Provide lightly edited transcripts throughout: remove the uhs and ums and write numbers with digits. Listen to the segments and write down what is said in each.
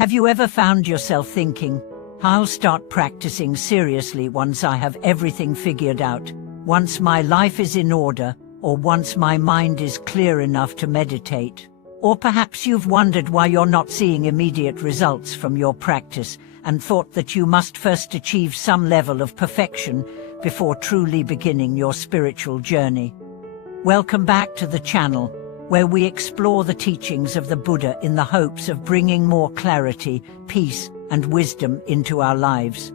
Have you ever found yourself thinking, I'll start practicing seriously once I have everything figured out, once my life is in order, or once my mind is clear enough to meditate? Or perhaps you've wondered why you're not seeing immediate results from your practice and thought that you must first achieve some level of perfection before truly beginning your spiritual journey. Welcome back to the channel, where we explore the teachings of the Buddha in the hopes of bringing more clarity, peace, and wisdom into our lives.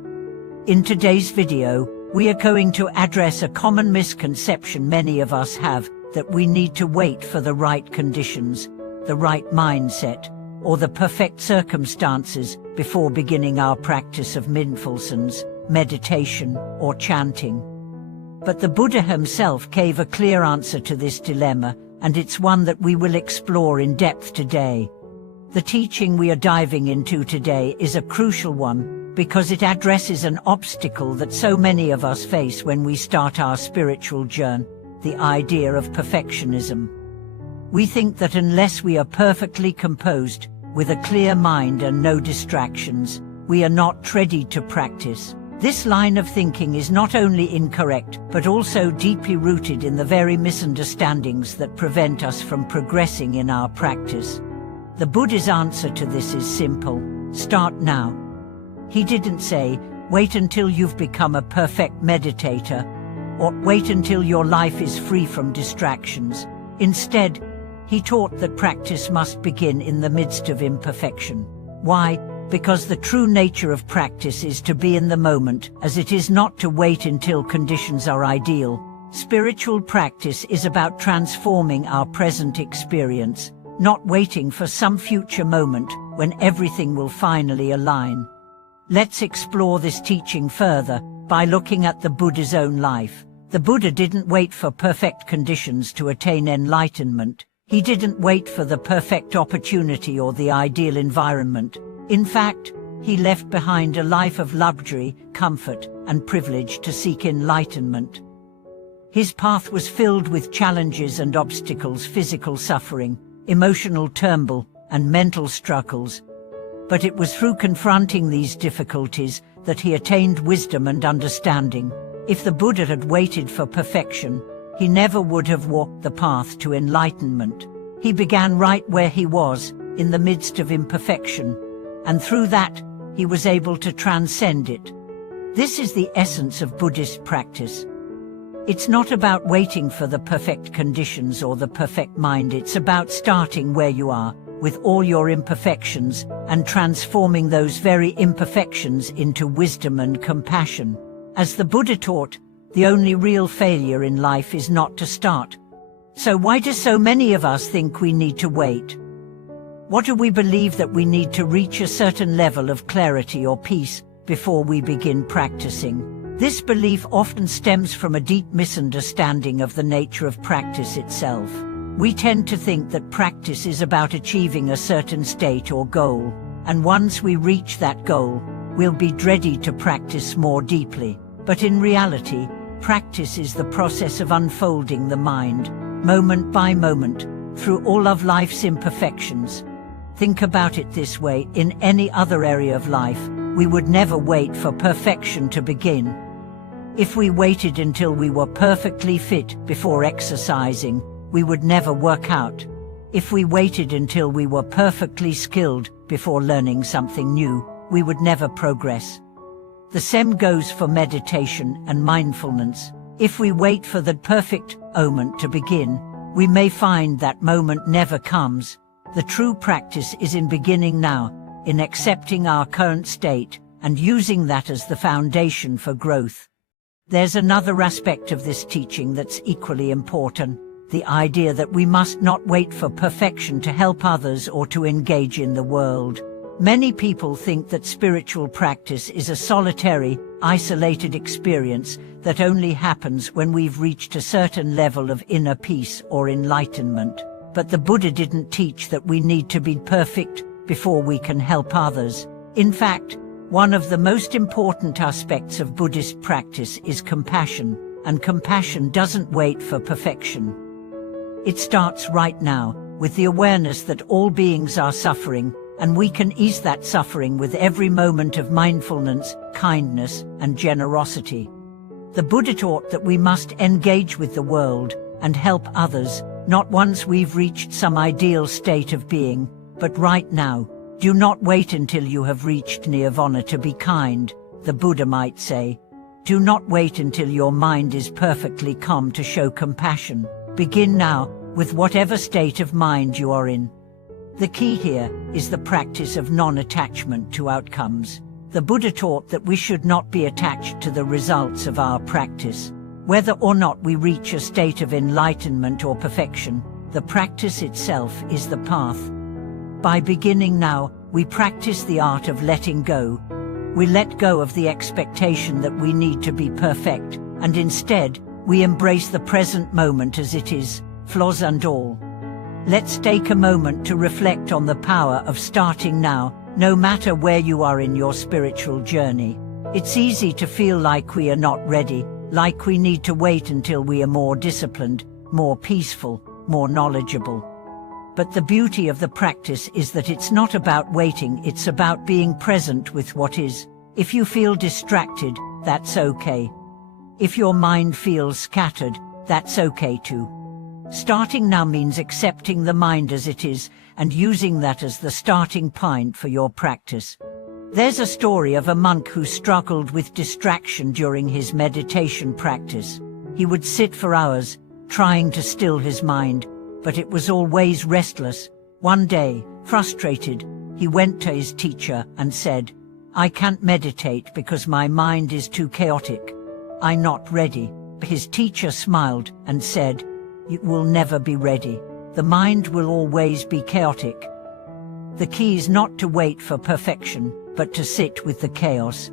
In today's video, we are going to address a common misconception many of us have, that we need to wait for the right conditions, the right mindset, or the perfect circumstances before beginning our practice of mindfulness, meditation, or chanting. But the Buddha himself gave a clear answer to this dilemma, and it's one that we will explore in depth today. The teaching we are diving into today is a crucial one, because it addresses an obstacle that so many of us face when we start our spiritual journey, the idea of perfectionism. We think that unless we are perfectly composed, with a clear mind and no distractions, we are not ready to practice. This line of thinking is not only incorrect, but also deeply rooted in the very misunderstandings that prevent us from progressing in our practice. The Buddha's answer to this is simple: start now. He didn't say, wait until you've become a perfect meditator, or wait until your life is free from distractions. Instead, he taught that practice must begin in the midst of imperfection. Why? Because the true nature of practice is to be in the moment, as it is not to wait until conditions are ideal. Spiritual practice is about transforming our present experience, not waiting for some future moment when everything will finally align. Let's explore this teaching further by looking at the Buddha's own life. The Buddha didn't wait for perfect conditions to attain enlightenment. He didn't wait for the perfect opportunity or the ideal environment. In fact, he left behind a life of luxury, comfort, and privilege to seek enlightenment. His path was filled with challenges and obstacles, physical suffering, emotional turmoil, and mental struggles. But it was through confronting these difficulties that he attained wisdom and understanding. If the Buddha had waited for perfection, he never would have walked the path to enlightenment. He began right where he was, in the midst of imperfection, and through that, he was able to transcend it. This is the essence of Buddhist practice. It's not about waiting for the perfect conditions or the perfect mind. It's about starting where you are, with all your imperfections, and transforming those very imperfections into wisdom and compassion. As the Buddha taught, the only real failure in life is not to start. So why do so many of us think we need to wait? What do we believe that we need to reach a certain level of clarity or peace before we begin practicing? This belief often stems from a deep misunderstanding of the nature of practice itself. We tend to think that practice is about achieving a certain state or goal, and once we reach that goal, we'll be ready to practice more deeply. But in reality, practice is the process of unfolding the mind, moment by moment, through all of life's imperfections. Think about it this way: in any other area of life, we would never wait for perfection to begin. If we waited until we were perfectly fit before exercising, we would never work out. If we waited until we were perfectly skilled before learning something new, we would never progress. The same goes for meditation and mindfulness. If we wait for the perfect moment to begin, we may find that moment never comes. The true practice is in beginning now, in accepting our current state, and using that as the foundation for growth. There's another aspect of this teaching that's equally important: the idea that we must not wait for perfection to help others or to engage in the world. Many people think that spiritual practice is a solitary, isolated experience that only happens when we've reached a certain level of inner peace or enlightenment. But the Buddha didn't teach that we need to be perfect before we can help others. In fact, one of the most important aspects of Buddhist practice is compassion, and compassion doesn't wait for perfection. It starts right now, with the awareness that all beings are suffering, and we can ease that suffering with every moment of mindfulness, kindness, and generosity. The Buddha taught that we must engage with the world and help others, not once we've reached some ideal state of being, but right now. Do not wait until you have reached nirvana to be kind, the Buddha might say. Do not wait until your mind is perfectly calm to show compassion. Begin now, with whatever state of mind you are in. The key here is the practice of non-attachment to outcomes. The Buddha taught that we should not be attached to the results of our practice. Whether or not we reach a state of enlightenment or perfection, the practice itself is the path. By beginning now, we practice the art of letting go. We let go of the expectation that we need to be perfect, and instead, we embrace the present moment as it is, flaws and all. Let's take a moment to reflect on the power of starting now, no matter where you are in your spiritual journey. It's easy to feel like we are not ready, like we need to wait until we are more disciplined, more peaceful, more knowledgeable. But the beauty of the practice is that it's not about waiting, it's about being present with what is. If you feel distracted, that's okay. If your mind feels scattered, that's okay too. Starting now means accepting the mind as it is and using that as the starting point for your practice. There's a story of a monk who struggled with distraction during his meditation practice. He would sit for hours, trying to still his mind, but it was always restless. One day, frustrated, he went to his teacher and said, "I can't meditate because my mind is too chaotic. I'm not ready." His teacher smiled and said, "You will never be ready. The mind will always be chaotic." The key is not to wait for perfection, but to sit with the chaos.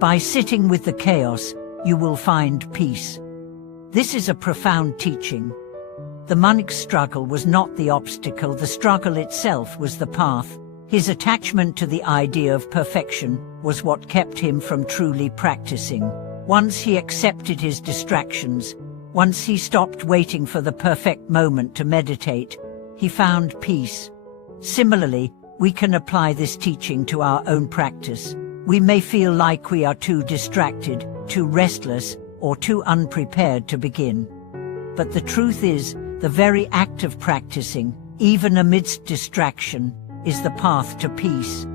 By sitting with the chaos, you will find peace. This is a profound teaching. The monk's struggle was not the obstacle, the struggle itself was the path. His attachment to the idea of perfection was what kept him from truly practicing. Once he accepted his distractions, once he stopped waiting for the perfect moment to meditate, he found peace. Similarly, we can apply this teaching to our own practice. We may feel like we are too distracted, too restless, or too unprepared to begin. But the truth is, the very act of practicing, even amidst distraction, is the path to peace.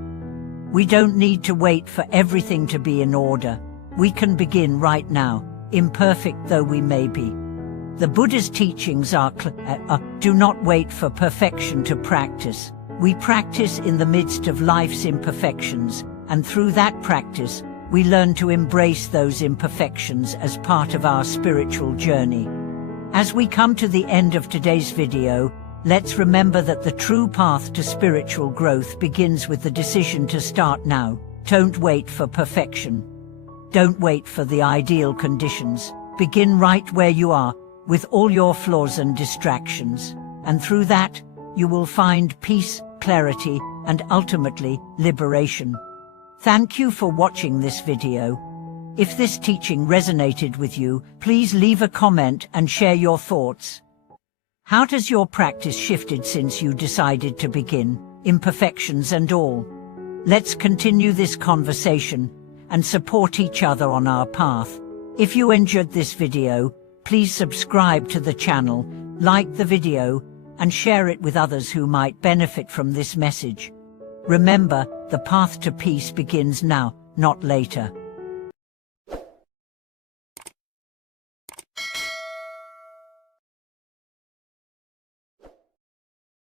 We don't need to wait for everything to be in order. We can begin right now, imperfect though we may be. The Buddha's teachings are do not wait for perfection to practice. We practice in the midst of life's imperfections, and through that practice, we learn to embrace those imperfections as part of our spiritual journey. As we come to the end of today's video, let's remember that the true path to spiritual growth begins with the decision to start now. Don't wait for perfection. Don't wait for the ideal conditions. Begin right where you are, with all your flaws and distractions. And through that, you will find peace, clarity, and ultimately, liberation. Thank you for watching this video. If this teaching resonated with you, please leave a comment and share your thoughts. How has your practice shifted since you decided to begin, imperfections and all? Let's continue this conversation and support each other on our path. If you enjoyed this video, please subscribe to the channel, like the video, and share it with others who might benefit from this message. Remember, the path to peace begins now, not later.